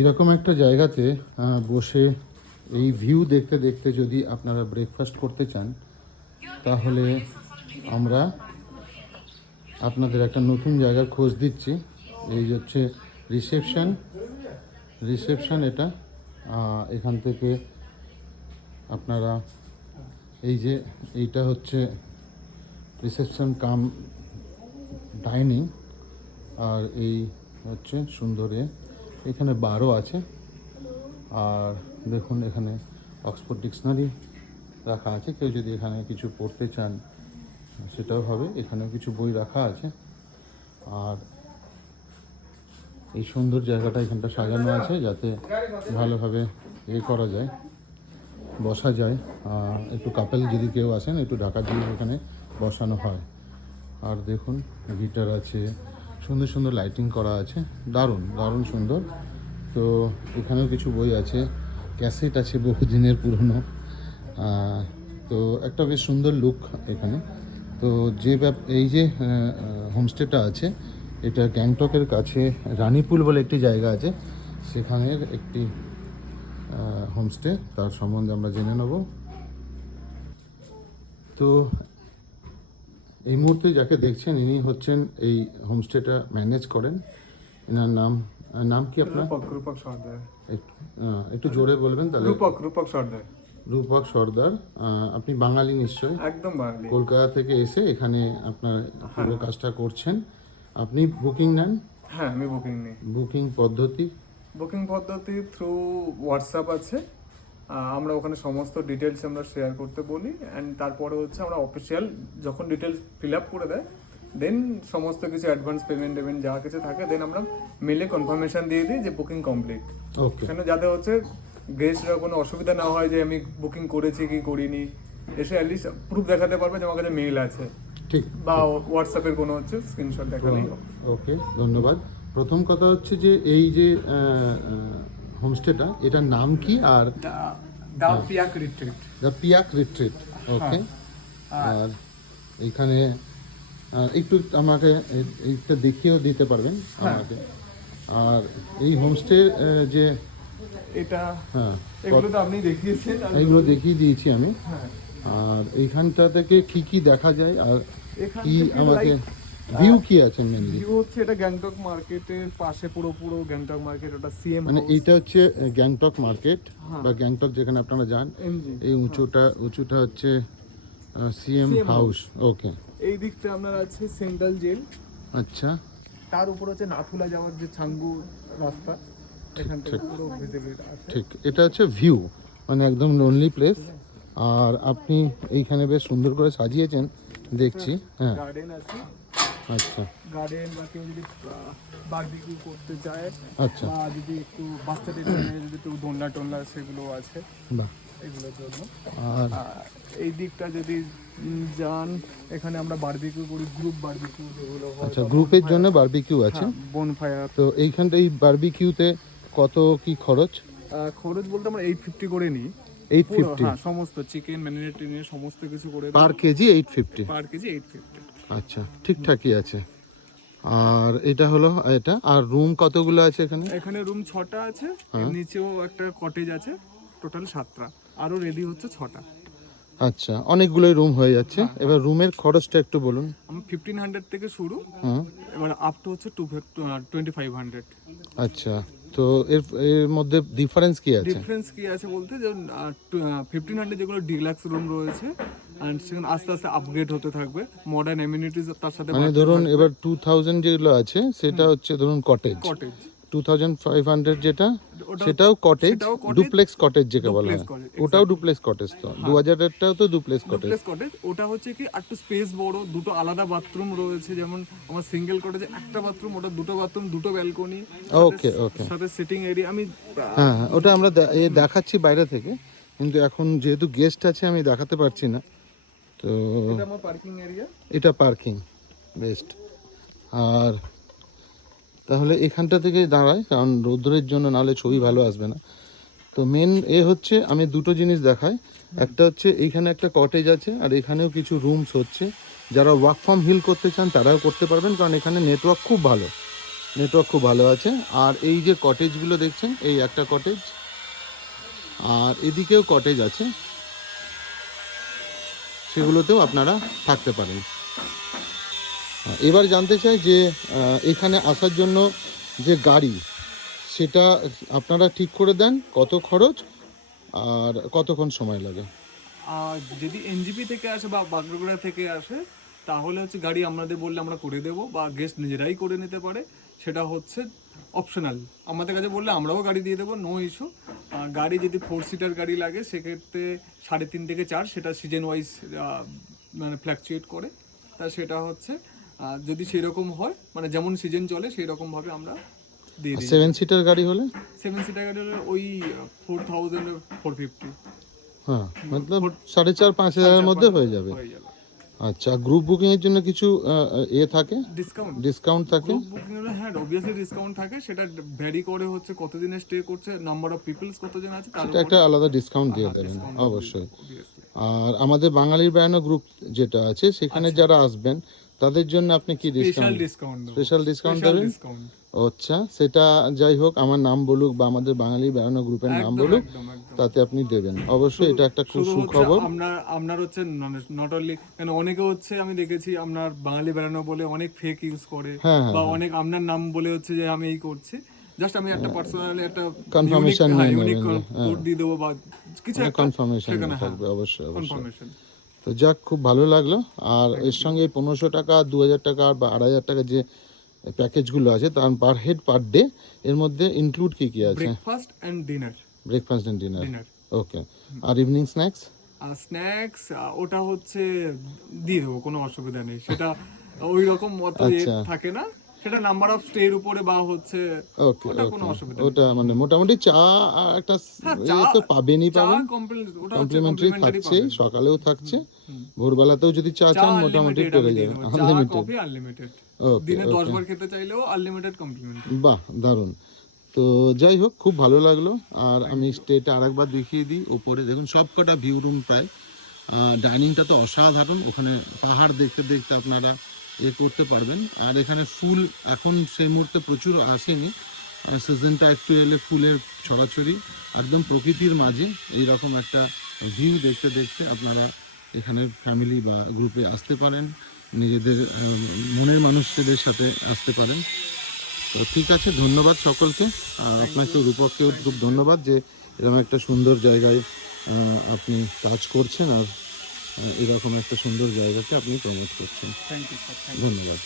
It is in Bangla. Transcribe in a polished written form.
এরকম একটা জায়গাতে বসে এই ভিউ দেখতে দেখতে যদি আপনারা ব্রেকফাস্ট করতে চান, তাহলে আমরা আপনাদের একটা নতুন জায়গার খোঁজ দিচ্ছি। এই হচ্ছে রিসেপশন এটা। এখান থেকে আপনারা এইটা হচ্ছে রিসেপশন কাম ডাইনিং, আর এই হচ্ছে সুন্দরে এখানে বারও আছে। আর দেখুন এখানে অক্সফোর্ড ডিকশনারি রাখা আছে, কেউ যদি এখানে কিছু পড়তে চান সেটাও হবে। এখানেও কিছু বই রাখা আছে। আর এই সুন্দর জায়গাটা এখানটা সাজানো আছে যাতে ভালোভাবে করা যায়, বসা যায়। একটু কাপেল যদি কেউ আসেন একটু ঢাকা দিয়ে এখানে বসানো হয়। আর দেখুন গিটার আছে, সুন্দর সুন্দর লাইটিং করা আছে, দারুণ দারুণ সুন্দর। তো এখানেও কিছু বই আছে, ক্যাসেট আছে বহুদিনের পুরনো। তো একটা বেশ সুন্দর লুক এখানে। তো এই যে হোমস্টেটা আছে, এটা গ্যাংটকের কাছে রানীপুল বলে একটি জায়গা আছে, সেখানের একটি হোমস্টে। তার সম্বন্ধে আমরা জেনে নেব। তো এই মুহূর্তে যাকে দেখছেন ইনি হচ্ছেন এই হোমস্টেটা ম্যানেজ করেন। এনার নাম কি আপনার? রূপক সর্দার। একটু জোরে বলবেন তাহলে। রূপক সর্দার। রূপক সর্দার। আপনি বাঙালি নিশ্চয়ই? একদম বাঙালি। কলকাতা থেকে এসে এখানে আপনার পুরো কাজটা করছেন। আপনি বুকিং নেন? হ্যাঁ, আমি বুকিং নিই। বুকিং পদ্ধতি থ্রু হোয়াটসঅ্যাপ আছে। আমরা ওখানে সমস্ত ডিটেলস আমরা শেয়ার করতে বলি, অ্যান্ড তারপরে হচ্ছে আমরা অফিসিয়াল যখন ডিটেলস ফিল আপ করে দেয়, দেন সমস্ত কিছু অ্যাডভান্স পেমেন্ট যা কিছু থাকে, দেন আমরা মেলে কনফার্মেশন দিয়ে দিই যে বুকিং কমপ্লিট। ওকে। কেন যাতে হচ্ছে গেস্টরা কোনো অসুবিধা না হয় যে আমি বুকিং করেছি কি করিনি, এসে অ্যাটলিস্ট প্রুফ দেখাতে পারবে যে আমার কাছে মেইল আছে, ঠিক, বা হোয়াটসঅ্যাপের কোনো হচ্ছে স্ক্রিনশট দেখালেই। ওকে, ধন্যবাদ। প্রথম কথা হচ্ছে যে এই যে হোমস্টেটা, এটার নাম কি? Are the পিয়াক retreat. ওকে। আর এইখানে একটু আমাকে এইটা দেখিয়েও দিতে পারবেন আমাকে? আর এই হোমস্টে যে এটা, এগুলো তো আপনি দেখিয়েছেন, এগুলো দেখিয়ে দিয়েছি আমি। আর এইখানটা থেকে কি কি দেখা যায় আর কি আমাকে ভিউ কি আছে? মেইনলি ভিউ হচ্ছে এটা গ্যাংটক মার্কেটের পাশে, পুরো গ্যাংটক মার্কেট। ওটা সিএম মানে এইটা হচ্ছে গ্যাংটক মার্কেট বা গ্যাংটক যেখানে আপনারা যান, এই উঁচুটা হচ্ছে সিএম হাউস। ওকে। এই দিকটা আপনার আছে সেন্ট্রাল জেল। আচ্ছা। তার উপর হচ্ছে নাথুলা যাওয়ার যে ছাঙ্গু রাস্তা, এখান থেকে পুরো ভিজিবিলিটি আছে। ঠিক, এটা হচ্ছে ভিউ, মানে একদম লোনলি প্লেস। আর আপনি এইখানে বেশ সুন্দর করে সাজিয়েছেন দেখছি। হ্যাঁ, গার্ডেন আছে। আচ্ছা, গার্ডেন, বা কেউ যদি বারবিকিউ করতে চায়, আচ্ছা, বা যদি একটু বাচ্চাদের জন্য যদি একটু দোলনা টোলনা সেগুলো আছে বাহ, এগুলোর জন্য। আর এই দিকটা যদি যান, এখানে আমরা বারবিকিউ করি, গ্রুপ বারবিকিউ যেগুলো হয়। আচ্ছা, গ্রুপের জন্য বারবিকিউ আছে। বনফায়ার। তো এইখানটা এই বারবিকিউতে কত কি খরচ? খরচ বলতে আমরা 850 করে নিই। 850? হ্যাঁ, সমস্ত চিকেন ম্যারিনেট নিয়ে সমস্ত কিছু করে পার কেজি 850? পার কেজি 850। আচ্ছা, ঠিকঠাকই আছে। আর এটা হলো এটা। আর রুম কতগুলো আছে এখানে? এখানে রুম 6টা আছে, নিচেও একটা কটেজ আছে, টোটাল 7টা, আরো রেডি হচ্ছে 6টা। আচ্ছা, অনেকগুলোই রুম হয়ে যাচ্ছে। এবার রুমের খরচটা একটু বলুন। আমার 1500 থেকে শুরু, এবার আপ টু হচ্ছে 2500। আচ্ছা, তো এর মধ্যে ডিফারেন্স কি আছে? ডিফারেন্স কি আছে বলতে, যে 1500 যেগুলো ডিলাক্স রুম রয়েছে, আর সেখানে আস্তে আস্তে আপগ্রেড হতে থাকবে, মডার্ন অ্যামিনিটিস তার সাথে। মানে ধরুন এবার 2000 যেগুলো আছে সেটা হচ্ছে ধরুন কটেজ। 2500 যেটা, সেটাও কটেজ, ডুপ্লেক্স কটেজ যেটা বলা হয়, ওটাও ডুপ্লেক্স কটেজ। তো 2000-এরটাও তো ডুপ্লেক্স কটেজ। ওটা হচ্ছে কি একটু স্পেস বড়, দুটো আলাদা বাথরুম রয়েছে। যেমন আমার সিঙ্গেল কটেজে একটা বাথরুম, ওটা দুটো বাথরুম, দুটো ব্যালকনি, ওকে ওকে, সাথে সিটিং এরিয়া। আমি হ্যাঁ, ওটা আমরা দেখাচ্ছি বাইরে থেকে, কিন্তু এখন যেহেতু গেস্ট আছে আমি দেখাতে পারছি না। তো এটা আমার পার্কিং এরিয়া। এটা পার্কিং, বেস্ট। আর তাহলে এখানটা থেকে দাঁড়ায়, কারণ রৌদ্রের জন্য নাহলে ছবি ভালো আসবে না। তো মেন হচ্ছে আমি দুটো জিনিস দেখাই। একটা হচ্ছে এইখানে একটা কটেজ আছে, আর এখানেও কিছু রুমস হচ্ছে। যারা ওয়ার্ক ফ্রম হিল করতে চান তারাও করতে পারবেন, কারণ এখানে নেটওয়ার্ক খুব ভালো। নেটওয়ার্ক খুব ভালো আছে। আর এই যে কটেজগুলো দেখছেন, এই একটা কটেজ, আর এদিকেও কটেজ আছে, সেগুলোতেও আপনারা থাকতে পারেন। এবার জানতে চাই যে এখানে আসার জন্য যে গাড়ি, সেটা আপনারা ঠিক করে দেন, কত খরচ আর কতক্ষণ সময় লাগে? আর যদি এনজিপি থেকে আসে বা বাগডোগরা থেকে আসে, তাহলে হচ্ছে গাড়ি আমাদের বললে আমরা করে দেবো, বা গেস্ট নিজেরাই করে নিতে পারে, সেটা হচ্ছে অপশনাল। আমাদের কাছে বললে আমরাও গাড়ি দিয়ে দেবো, নো ইস্যু। গাড়ি যদি 4 সিটার গাড়ি লাগে সেক্ষেত্রে 3.5 থেকে 4, সেটা সিজন ওয়াইজ মানে ফ্ল্যাকচুয়েট করে। তা সেটা হচ্ছে যদি সেরকম হয়, মানে যেমন সিজন চলে সেই রকমভাবে আমরা দিয়ে দিই। 7 সিটার গাড়ি হলে? 7 সিটার গাড়ি হলে ওই 4,450 হ্যাঁ, মতলব 4,500-5,000-এর মধ্যে হয়ে যাবে। হয়ে যাবে। আচ্ছা, গ্রুপ বুকিংয়ের জন্য কিছু থাকে, ডিসকাউন্ট ডিসকাউন্ট থাকে? গ্রুপ বুকিং এর, হ্যাঁ অবভিয়াসলি ডিসকাউন্ট থাকে। সেটা ভ্যারি করে হচ্ছে কতদিনে স্টে করছে, নাম্বার অফ পিপলস কতজন আছে তার সেটা একটা আলাদা ডিসকাউন্ট দিয়ে দেবেন অবশ্যই। আর আমাদের বাঙালির বেড়ানো গ্রুপ যেটা আছে, সেখানে যারা আসবেন তাদের জন্য আপনি কি special discount, discount special discount দেবেন? ডিসকাউন্ট আচ্ছা, সেটা যাই হোক, আমার নাম বলুক বা আমাদের বাঙালি বেড়ানো গ্রুপের নাম বলুক, একদম একদম। তাতে আপনি দেবেন অবশ্যই। এটা একটা খুব শুধু হচ্ছে সুখবর। আপনার হচ্ছে নট অনলি, কেন অনেকে হচ্ছে আমি দেখেছি আপনার বাঙালি বেড়ানো বলে অনেক ফেক ইউজ করে, হ্যাঁ, বা অনেক আপনার নাম বলে হচ্ছে যে আমি এই করছি। জাস্ট আমি একটা পার্সোনালি একটা কনফার্মেশন নিয়ে ইউনিক নেবেন, কোড দিয়ে দেবো বা কিছু একটা কনফার্মেশন সেখানে, থাকবে অবশ্যই অবশ্যই। কনফার্মেশন। তো যাক, খুব ভালো লাগলো। আর এর সঙ্গে 1500 টাকা, 2000 টাকা বা 2500 টাকা যে প্যাকেজগুলো আছে, তার পার হেড পার ডে, এর মধ্যে ইনক্লুড কি কি আছে? Breakfast and dinner. Breakfast and dinner, dinner okay. আর ইভিনিং স্ন্যাক্স? আর স্ন্যাক্স ওটা হচ্ছে দিয়ে দেবো, কোনো অসুবিধা নেই। সেটা ওই রকম অত আচ্ছা। থাকে না, সেটা নাম্বার অফ স্টের উপরে বা হচ্ছে, ওকে ওটা কোনো ওকে, অসুবিধা ওটা মানে মোটামুটি চা আর একটা হ্যাঁ, তো পাবেনই চা পাবেন, ওটা হচ্ছে কমপ্লিমেন্টারি থাকছে, সকালেও থাকছে, ভোরবেলাতেও যদি চা চা চান মোটামুটি আনলিমিটেড পেয়ে আমি দিয়ে যাবেন, দেবো। চা আনলিমিটেড। কফি আনলিমিটেড, ওকে দিনে 10 ওকে, বার খেতে চাইলেও আনলিমিটেড কমপ্লিমেন্টারি। বাহ, দারুণ। তো যাই হোক, খুব ভালো লাগলো। আর আমি স্টেটা আরেকবার দেখিয়ে দিই। উপরে দেখুন সব কটা ভিউ রুম প্রায়। ডাইনিংটা তো অসাধারণ, ওখানে পাহাড় দেখতে দেখতে আপনারা করতে পারবেন। আর এখানে ফুল এখন সেই মুহূর্তে প্রচুর আসেনি, সিজনটা একটু এলে ফুলের ছড়াছড়ি, একদম প্রকৃতির মাঝে এইরকম একটা ভিউ দেখতে দেখতে আপনারা এখানে ফ্যামিলি বা গ্রুপে আসতে পারেন, নিজেদের মনের মানুষদের সাথে আসতে পারেন। তো ঠিক আছে, ধন্যবাদ সকলকে। আর আপনাকে, রূপককেও খুব ধন্যবাদ যে এরকম একটা সুন্দর জায়গায় আপনি কাজ করছেন, আর এরকম একটা সুন্দর জায়গাকে আপনি প্রমোট করছেন। Thank you sir. ধন্যবাদ।